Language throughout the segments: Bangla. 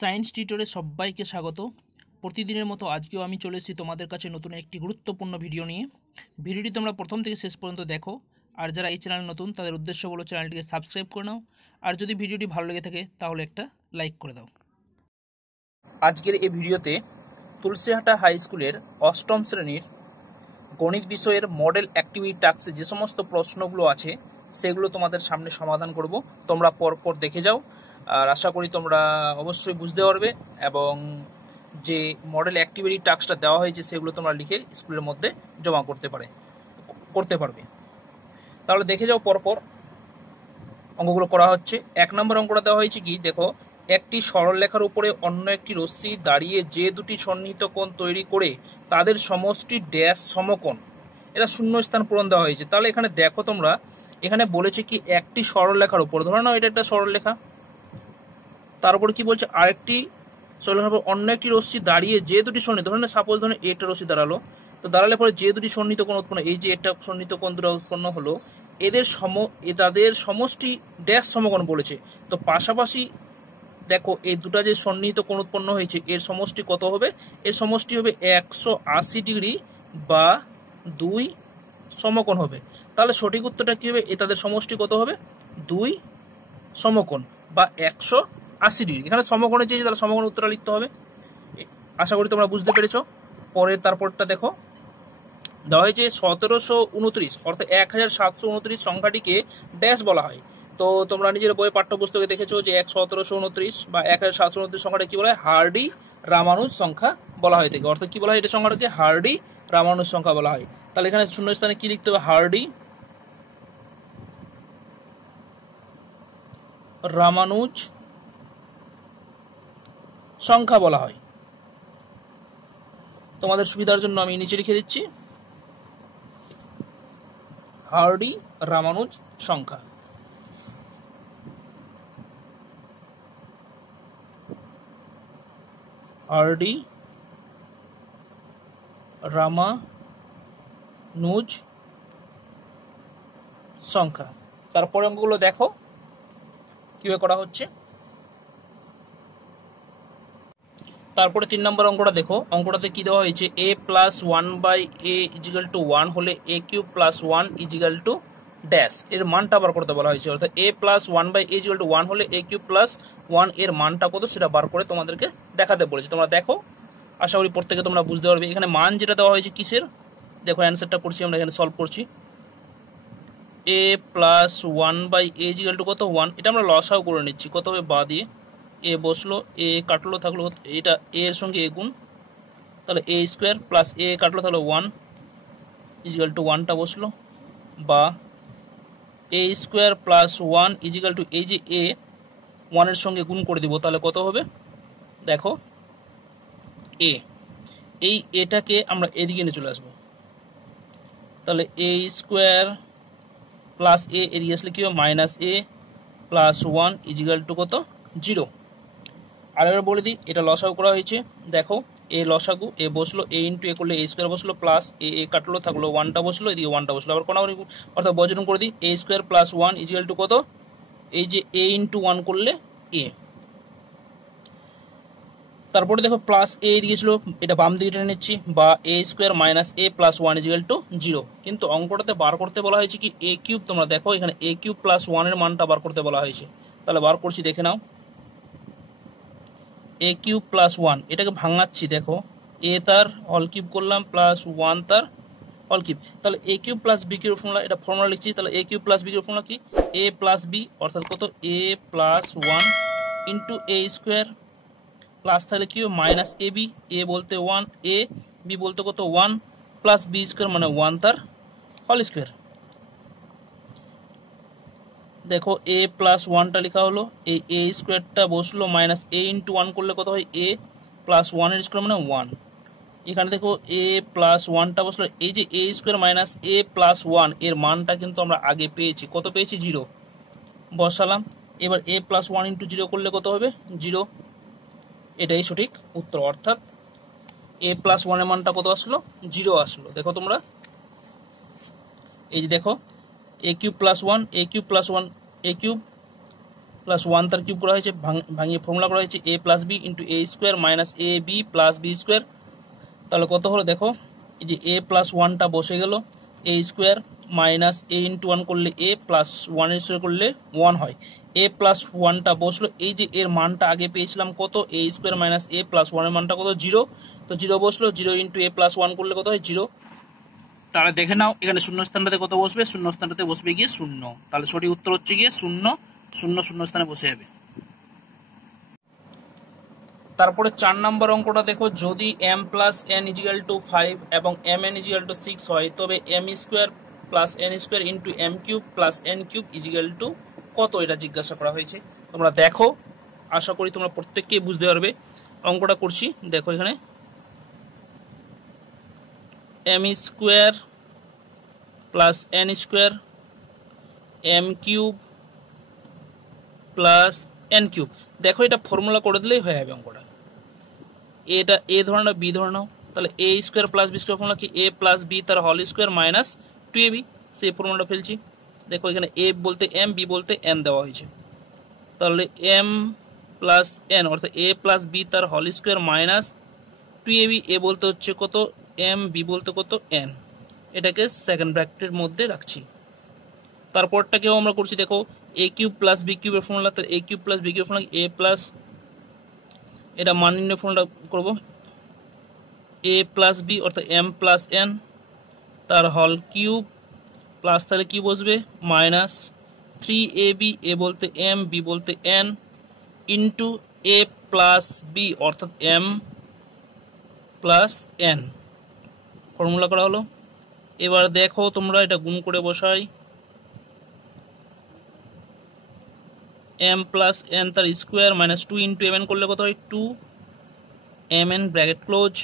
সায়েন্স টিউটরে সবাইকে স্বাগত। প্রতিদিনের মতো আজকেও আমি চলে এসেছি তোমাদের কাছে নতুন একটি গুরুত্বপূর্ণ ভিডিও নিয়ে। ভিডিওটি তোমরা প্রথম থেকে শেষ পর্যন্ত দেখো। আর যারা এই চ্যানেল নতুন তাদের উদ্দেশ্য হলো চ্যানেলটিকে সাবস্ক্রাইব করে নাও, আর যদি ভিডিওটি ভালো লেগে থাকে তাহলে একটা লাইক করে দাও। আজকের এই ভিডিওতে তুলসীহাটা হাই স্কুলের অষ্টম শ্রেণীর গণিত বিষয়ের মডেল অ্যাক্টিভিটি টাস্কে যে সমস্ত প্রশ্নগুলো আছে সেগুলো তোমাদের সামনে সমাধান করব। তোমরা পরপর দেখে যাও, আর আশা করি তোমরা অবশ্যই বুঝতে পারবে এবং যে মডেল অ্যাক্টিভিটি টাস্কটা দেওয়া হয়েছে সেগুলো তোমরা লিখে স্কুলের মধ্যে জমা করতে পারবে। তাহলে দেখে যাও পরপর অঙ্কগুলো করা হচ্ছে। 1 নম্বর অঙ্কটা দেওয়া হয়েছে কি দেখো, একটি সরলরেখার উপরে অন্য একটি রশ্মি দাঁড়িয়ে যে দুটি সন্নিহিত কোণ তৈরি করে তাদের সমষ্টি ড্যাশ সমকোণ, এটা শূন্যস্থান পূরণ দেওয়া হয়েছে। তাহলে এখানে দেখো তোমরা, এখানে বলেছে কি একটি সরলরেখার উপর, ধরে নাও এটা একটা সরলরেখা, তার উপর কি বলছে আরেকটি সরলরেখার উপর অন্য একটি রশ্মি দাঁড়িয়ে যে দুটি সন্নিহিত, ধরে না সাপোজ ধরুন একটা রশ্মি দাঁড়ালো, তো দাঁড়ালে পরে যে দুটি সন্নিহিত কোণ উৎপন্ন, এই যে একটা সন্নিহিত কোণ দুটো উৎপন্ন হলো, তাদের সমষ্টি ড্যাশ সমকোণ বলেছে। তো পাশাপাশি দেখো এই দুটা যে সন্নিহিত কোণ উৎপন্ন হয়েছে এর সমষ্টি কত হবে, এর সমষ্টি হবে 180 ডিগ্রি বা 2 সমকোণ হবে। তাহলে সঠিক উত্তরটা কি হবে, তাদের সমষ্টি কত হবে 2 সমকোণ বা 180 ডিগ্রি। এখানে সমকোণে চেয়েছে তাহলে সমকোণ উত্তরটা লিখতে হবে। আশা করি তোমরা বুঝতে পেরেছো। পরে তারপরটা দেখো দেওয়া হয়েছে 1729 অর্থাৎ 1729 সংখ্যাটিকে ড্যাশ বলা হয়। তো তোমরা নিজের বই পাঠ্যপুস্তকে দেখেছো যে 1729 বা 1729 সংখ্যাটা কি বলা হয়, হার্ডি রামানুজ সংখ্যা বলা হয় থাকে। অর্থাৎ কি বলা হয়, এটা সংখ্যাটাকে হার্ডি রামানুজ সংখ্যা বলা হয়। তাহলে এখানে শূন্যস্থানে কি লিখতে হবে, হার্ডি রামানুজ সংখ্যা বলা হয়। তোমাদের সুবিধার জন্য আমি নিচে লিখে দিচ্ছি হার্ডি রামানুজ সংখ্যা। হার্ডি রামানুজ সংখ্যা। তারপরে অঙ্কগুলো দেখো কিভাবে করা হচ্ছে। তারপরে 3 নম্বর অঙ্কটা দেখো, অঙ্কটাতে কি দেওয়া হয়েছে, a plus 1/a is equal two 1 হলে a cube plus 1 equal to dash এর মানটা বার করতে বলা হয়েছে। অর্থাৎ a plus 1/a is equal two 1 হলে a কিউব প্লাস 1 এর মানটা কত সেটা বার করে তোমাদেরকে দেখাতে বলেছে। তোমরা দেখো, আশা করি প্রত্যেকে তোমরা বুঝতে পারবে। এখানে মান যেটা দেওয়া হয়েছে কিসের, দেখো অ্যান্সারটা করছি আমরা, এখানে সলভ করছি। a plus 1/a is equal to কত 1, এটা আমরা লসাও করে নিচ্ছি, কত হবে বা দিয়ে এ বসলো, এ কাটলো থাকলো, এটা এ এর সঙ্গে এ গুণ, তাহলে এ স্কোয়ার প্লাস এ কাটলো তাহলে 1 ইজিক্যাল টু 1টা বসলো, বা এ স্কোয়ার প্লাস 1 ইজিক্যাল টু এই যে এ 1 এর সঙ্গে গুণ করে দিব, তাহলে কত হবে দেখো এ, এই এটাকে আমরা এদিকে নিয়ে চলে আসবো, তাহলে এ স্কোয়ার প্লাস এ এদিকে আসলে কি হবে minus A plus 1 equal to কত 0। আরেকবার বলে দিই, এটা লসাগু করা হয়েছে, দেখো এ লসাগু, এ বসলো, এ ইন্টু এ করলে এ স্কোয়ার বসলো, প্লাস এ এ কাটলো থাকলো 1টা বসলো, এদিকে 1টা বসলো, আবার কোনো অর্থাৎ বজ্রণ করে দিই, এ স্কোয়ার প্লাস 1 ইজিক্যাল টু কত, এই যে এ ইন্টু 1 করলে এ। তারপরে দেখো প্লাস এ দিয়েছিল, এটা বাম দিকে টেনে নিচ্ছি, বা এ স্কোয়ার মাইনাস এ প্লাস 1 ইজিক্যাল টু 0। কিন্তু অঙ্কটাতে বার করতে বলা হয়েছে কি এ কিউব, তোমরা দেখো এখানে এ কিউব প্লাস 1 এর মানটা বার করতে বলা হয়েছে। তাহলে বার করছি, দেখে নাও, এ কিউব প্লাস 1 এটাকে ভাঙাচ্ছি, দেখো এ তার হল কিউব করলাম প্লাস 1 তার হল কিউব, তাহলে a cube plus b cube formula, এটা ফর্মুলা লিখছি। তাহলে a cube plus b cube formula কি, এ প্লাস বি অর্থাৎ কত a plus 1 into a square plus তাহলে কি মাইনাস এ বি, এ বলতে 1, এ বি বলতে কত 1 প্লাস বি স্কোয়ার মানে 1 তার হল স্কোয়ার। দেখো এ প্লাস 1টা লেখা হলো, এই এ স্কোয়ারটা বসলো, মাইনাস এ ইন্টু 1 করলে কত হয় এ প্লাস 1 এর স্কোয়ার মানে 1। এখানে দেখো এ প্লাস 1টা বসলো, এই যে এ স্কোয়ার মাইনাস এ প্লাস 1 এর মানটা কিন্তু আমরা আগে পেয়েছি, কত পেয়েছি 0, বসালাম। এবার এ প্লাস 1 ইন্টু 0 করলে কত হবে 0, এটাই সঠিক উত্তর। অর্থাৎ এ প্লাস 1 এর মানটা কত আসলো 0 আসলো। দেখো তোমরা এই যে দেখো এ কিউব প্লাস 1, এ কিউব প্লাস 1, এ কিউব প্লাস 1 তার কিউব করা হয়েছে, ভাঙিয়ে ফর্মুলা করা হয়েছে a plus b into a square minus a b plus b square. তাহলে কত হলো দেখো, এই যে a প্লাস 1টা বসে গেল, এ স্কোয়ার মাইনাস এ ইন্টু 1 করলে এ প্লাস 1 স্কোয়ার করলে 1 হয়, এ প্লাস 1টা বসলো। এই যে এর মানটা আগে পেয়েছিলাম কত, এ স্কোয়ার মাইনাস এ প্লাস 1-এর মানটা কত 0, তো 0 বসলো, 0 ইন্টু এ প্লাস 1 করলে কত হয় 0। তাহলে দেখে নাও এখানে শূন্য স্থানটাতে কত বসবে, শূন্য স্থানটাতে বসবে গিয়ে 0, তাহলে সঠিক উত্তর হচ্ছে গিয়ে 0, 0 শূন্য স্থানে বসে যাবে। তারপরে 4 নম্বর অঙ্কটা দেখো, যদি m plus n equal to 5 এবং mn ইজিক্যাল টু 6 হয়, তবে m square plus n square into m cube plus n cube equal to কত, এটা জিজ্ঞাসা করা হয়েছে। তোমরা দেখো, আশা করি তোমরা প্রত্যেককেই বুঝতে পারবে। অঙ্কটা করছি, দেখো এখানে m square plus n square m cube plus n cube, দেখো এটা ফর্মুলা করে দিলেই হয়ে যাবে অঙ্কটা। এটা এ ধরে নাও, বি ধরে নাও, তাহলে a square plus b square formula কি, এ প্লাস বি তার হোল স্কোয়ার মাইনাস 2ab, সেই ফর্মুলাটা ফেলছি। দেখো এখানে এ বলতে এম, বি বলতে এন দেওয়া হয়েছে, তাহলে এম প্লাস এন অর্থাৎ এ প্লাস বি তার হোল স্কোয়ার মাইনাস 2ab, এ বলতে হচ্ছে কত এম, বি বলতে কত এন, এটাকে সেকেন্ড ব্র্যাকেটের মধ্যে রাখছি। তারপরটাকেও আমরা করছি, দেখো এ কিউব প্লাস বি কিউবের ফর্মুলা, তাহলে এ কিউব প্লাস বি কিউবের ফর্মুলা এ প্লাস, এটা মান নির্ণয় ফর্মুলা করবো, এ প্লাস বি অর্থাৎ এম প্লাস এন তার হল কিউব প্লাস, তাহলে কি বসবে মাইনাস 3ab, এ বলতে এম, বি বলতে n into a plus b অর্থাৎ এম প্লাস এন, ফর্মুলা করা হলো। এবার দেখো তোমরা এটা গুণ করে বসাই, এম প্লাস এন তার square minus 2 into m n করলে কত হয় 2 m n bracket close,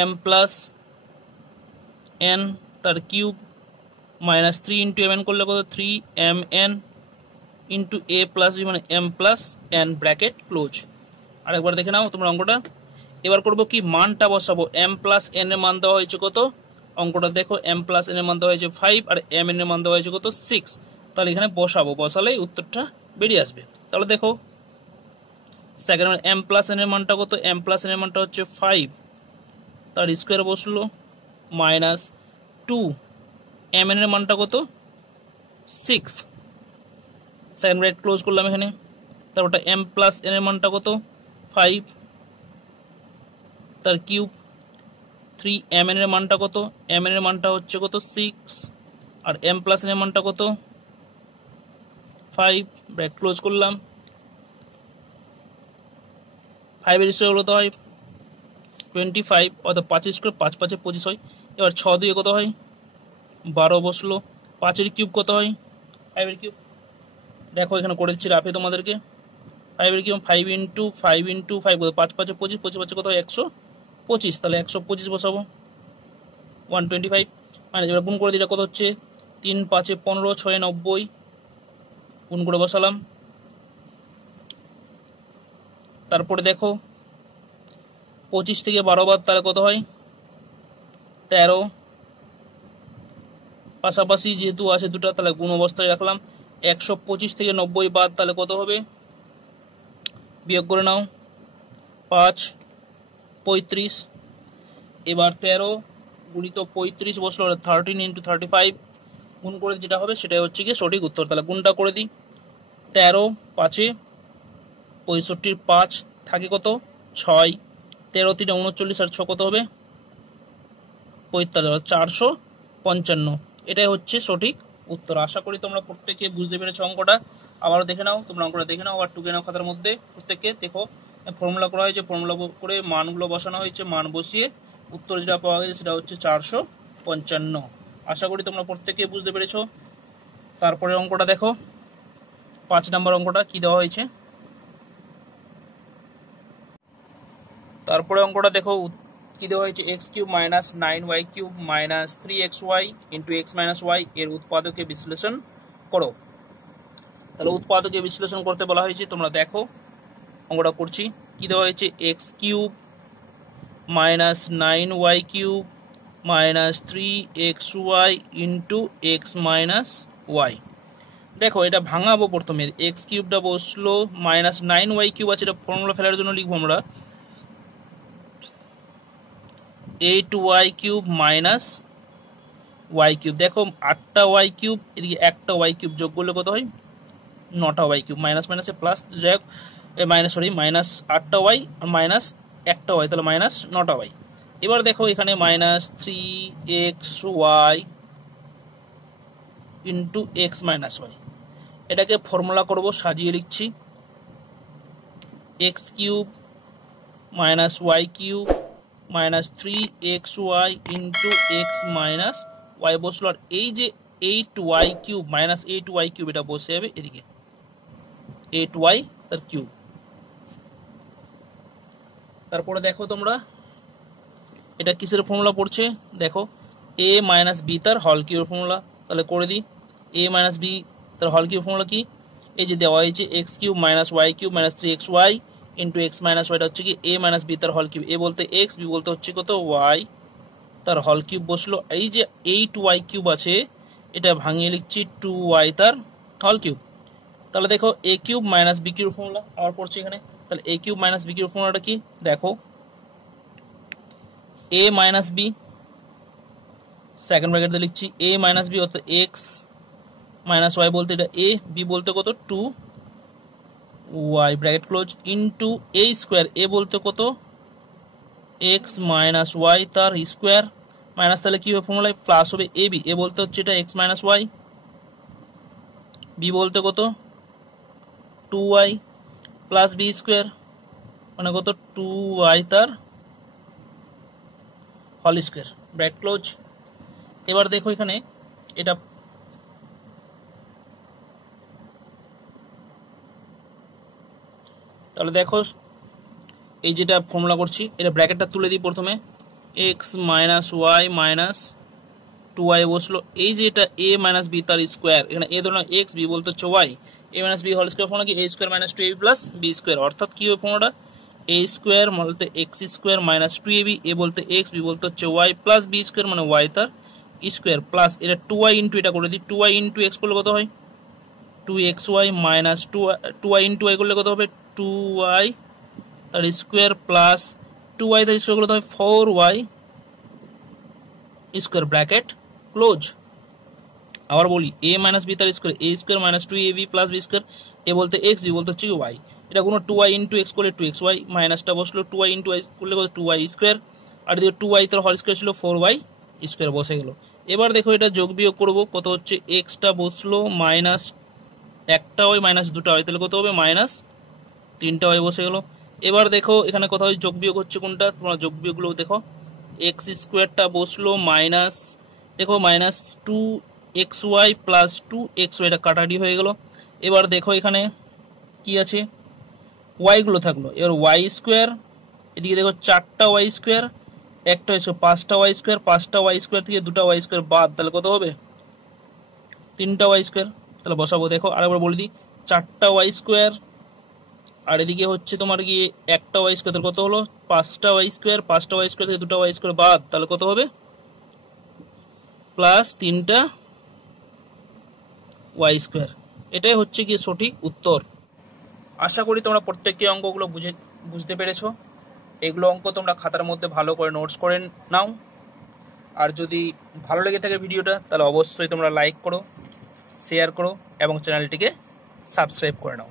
m plus n তার cube minus 3 into m n করলে কত 3 m n into a plus b মানে m plus n bracket close. আরেকবার দেখে নাও তোমরা অঙ্কটা। এবার করবো কি, মানটা বসাবো, এম প্লাস এন এর মান দেওয়া হয়েছে কত, অঙ্কটা দেখো এম প্লাস এন এর মান দেওয়া হয়েছে 5 আর এম এন এর মান দেওয়া হয়েছে কত 6, তাহলে এখানে বসাবো, বসালেই উত্তরটা বেরিয়ে আসবে। তাহলে দেখো সেকেন্ড এম প্লাস এন এর মানটা কত, এম প্লাস এন এর মানটা হচ্ছে 5, তার স্কোয়ার বসলো মাইনাস 2 এম এন এর মানটা কত 6, সেকেন্ড ব্র্যাকেট ক্লোজ করলাম এখানে। তারপরটা এম প্লাস এন এর মানটা কত 5 তার কিউব, 3 এম এন এর মানটা কত, এম এন এর মানটা হচ্ছে কত 6 আর এম প্লাস এন এর মানটা কত 5, ব্র্যাকেট ক্লোজ করলাম। 5 এর স্কোয়ার কত হয় 25 অর্থাৎ 5 স্কোয়ার 5 5 25 হয়। এবার 6 দিয়ে কত হয় 12 বসলো, 5 এর কিউব কত হয় 5 এর কিউব, দেখো এখানে করে দিচ্ছি রাফে তোমাদেরকে, 5 এর কিউব 5 ইন্টু 5 ইন্টু 5 কত 5 5 25, 25 5 কত হয় 125, তাহলে 125 বসাবো 125 মানে এবার গুণ করে দিলে কত হচ্ছে 3 5 15 6 90, গুণ করে বসালাম। তারপরে দেখো 25 থেকে 12 বাদ তাহলে কত হয় 13, পাশাপাশি যেহেতু আছে দুটা তাহলে গুণ অবস্থায় রাখলাম। 125 থেকে 90 বাদ তাহলে কত হবে, বিয়োগ করে নাও 5 35, এবার 13 গুণিত 35 বসলো 13 ইন্টু 35, গুণ করে যেটা হবে সেটাই হচ্ছে কি সঠিক উত্তর। তাহলে গুণটা করে দিই, 13 5 65 5 থাকে কত 6, 13 3 39 আর 6 কত হবে 45, 455, এটাই হচ্ছে সঠিক উত্তর। আশা করি তোমরা প্রত্যেকে বুঝতে পেরেছো অঙ্কটা। আবারও দেখে নাও, তোমরা অঙ্কটা দেখে নাও, আবার টুকে নাও খাতার মধ্যে প্রত্যেককে। দেখো ফর্মুলা করা হয়েছে, ফর্মুলা করে মানগুলো বসানো হয়েছে, মান বসিয়ে উত্তর যেটা পাওয়া গেছে সেটা হচ্ছে 455। আশা করি তোমরা প্রত্যেকে বুঝতে পেরেছো। তারপরে অঙ্কটা দেখো 5 নম্বর অঙ্কটা কি দেওয়া হয়েছে। তারপরে অঙ্কটা দেখো কি দেওয়া হয়েছে, x cube minus 9y cube minus 3xy into x minus y এর উৎপাদকে বিশ্লেষণ করো। তাহলে উৎপাদকে বিশ্লেষণ করতে বলা হয়েছে, তোমরা দেখো অঙ্কটা করছি। কি দেওয়া হয়েছে, x cube minus 9y cube minus 3xy into x minus y. দেখো এটা ভাঙাবো প্রথমে, এক্স কিউবটা বসলো মাইনাস 9y কিউব আছে, এটা ফর্মুলা ফেলার জন্য লিখবো আমরা 8y cube minus y cube. দেখো 8টা y কিউব, এদিকে একটা y কিউব যোগ করলে কত হয় 9টা y কিউব, মাইনাস মাইনাসে প্লাস, যাই হোক মাইনাস 8টা y আর মাইনাস একটা y, তাহলে মাইনাস 9টা y। এবার দেখো এখানে minus 3xy into x minus y, এটাকে ফর্মুলা করব, সাজিয়ে লিখছি x cube minus y cube minus 3xy into x minus y বসলো, আর এই যে 8y cube minus 8y cube এটা বসে যাবে এদিকে 8y তার কিউব। তারপরে দেখো তোমরা এটা কিসের ফর্মুলা পড়ছে, দেখো a মাইনাস বি তার হল কিউবের ফর্মুলা, তাহলে করে দিই a মাইনাস বি তার হল কিউব ফর্মুলা কি, এই যে দেওয়া হয়েছে x cube minus y cube minus 3xy into x minus ওয়াইটা হচ্ছে কি a মাইনাস বি তার হল কিউব, এ বলতে এক্স, বি বলতে হচ্ছে কত ওয়াই তার হল কিউব বসলো, এই যে 8y কিউব আছে এটা ভাঙিয়ে লিখছি 2y তার হল কিউব। তাহলে দেখো a cube minus b cube formula আবার পড়ছে এখানে, তাহলে a cube minus b cube ফর্মুলাটা কি, দেখো a minus b second bracket দিয়ে লিখছি a মাইনাস বি অর্থাৎ এক্স মাইনাস ওয়াই বলতে এটা a, বি বলতে কত 2y bracket close into a square, a বলতে কত এক্স মাইনাস ওয়াই তার স্কোয়ার মাইনাস, তাহলে কি হবে ফর্মুলায় প্লাস হবে এ বি, এ বলতে হচ্ছে এটা এক্স মাইনাস ওয়াই, বি বলতে কত 2y প্লাস বি স্কোয়ার মানে কত 2y তার হল স্কোয়ার ব্র্যাকেট ক্লোজ। এবার দেখো এখানে এটা তাহলে দেখো এই যেটা ফর্মুলা করছি এটা ব্র্যাকেটটা তুলে দিই প্রথমে, x minus Y minus 2y বসলো, এই যে এটা a মাইনাস বি তার স্কোয়ার, এখানে a ধরুন এক্স, বি বলতে হচ্ছে ওয়াই, a মাইনাস বি হল স্কোয়ার ফর্মুলা কি a square minus 2ab plus b square, অর্থাৎ কি হবে ফর্মুলাটা a স্কোয়ার বলতে x square minus 2ab, a বলতে এক্স, বি বলতে হচ্ছে ওয়াই প্লাস বি স্কোয়ার মানে ওয়াই তার স্কোয়ার প্লাস এটা 2y ইন্টু এটা করে দিই, 2y ইন্টু এক্স করলে কত হয় 2xy minus 2y into y করলে কত হবে 2y তার স্কোয়ার প্লাস 2y তার স্কোয়ার করলে কত হয় 4y স্কোয়ার ব্র্যাকেট ক্লোজ। আবার বলি a মাইনাস বি তার square a square minus 2ab plus b square, a বলতে এক্স, বি বলতে হচ্ছে ওয়াই, এটা কোনো 2y ইন্টু এক্স করলে 2xy মাইনাসটা বসলো 2y ইন্টু y করলে কত 2y স্কোয়ার, আর এদিকে 2y তার হল স্কোয়ার ছিল 4y স্কোয়ার বসে গেল। এবার দেখো এটা যোগ বিয়োগ করবো, কত হচ্ছে এক্সটা বসলো মাইনাস একটা ওয়াই মাইনাস দুটা ওয়াই, তাহলে কত হবে মাইনাস 3টা ওয়াই বসে গেল। এবার দেখো এখানে কত হয় যোগ বিয়োগ হচ্ছে কোনটা, তোমরা যোগ বিয়োগগুলো দেখো এক্স স্কোয়ারটা বসলো মাইনাস, দেখো মাইনাস 2xy প্লাস 2xy এটা কাটাকাটি হয়ে গেল। এবার দেখো এখানে কি আছে ওয়াইগুলো থাকলো, এবার ওয়াই স্কোয়ার, এদিকে দেখো 4টা ওয়াই স্কোয়ার, একটা স্কোয়ার 5টা ওয়াই স্কোয়ার, 5টা ওয়াই স্কোয়ার থেকে 2টা ওয়াই স্কোয়ার বাদ, তাহলে কত হবে 3টা ওয়াই স্কোয়ার, তাহলে বসাবো। দেখো আরেকবার বলে দিই 4টা ওয়াই স্কোয়ার আর এদিকে হচ্ছে তোমার গিয়ে একটা ওয়াই স্কোয়ার, তাহলে কত হলো 5টা ওয়াই স্কোয়ার, 5টা ওয়াই স্কোয়ার থেকে 2টা ওয়াই স্কোয়ার বাদ, তাহলে কত হবে প্লাস 3টা ওয়াই স্কোয়ার। এটাই হচ্ছে কি সঠিক উত্তর। আশা করি তোমরা প্রত্যেকটি অঙ্কগুলো বুঝতে পেরেছো। এগুলো অঙ্ক তোমরা খাতার মধ্যে ভালো করে নোটস করে নাও, আর যদি ভালো লেগে থাকে ভিডিওটা তাহলে অবশ্যই তোমরা লাইক করো, শেয়ার করো এবং চ্যানেলটিকে সাবস্ক্রাইব করে নাও।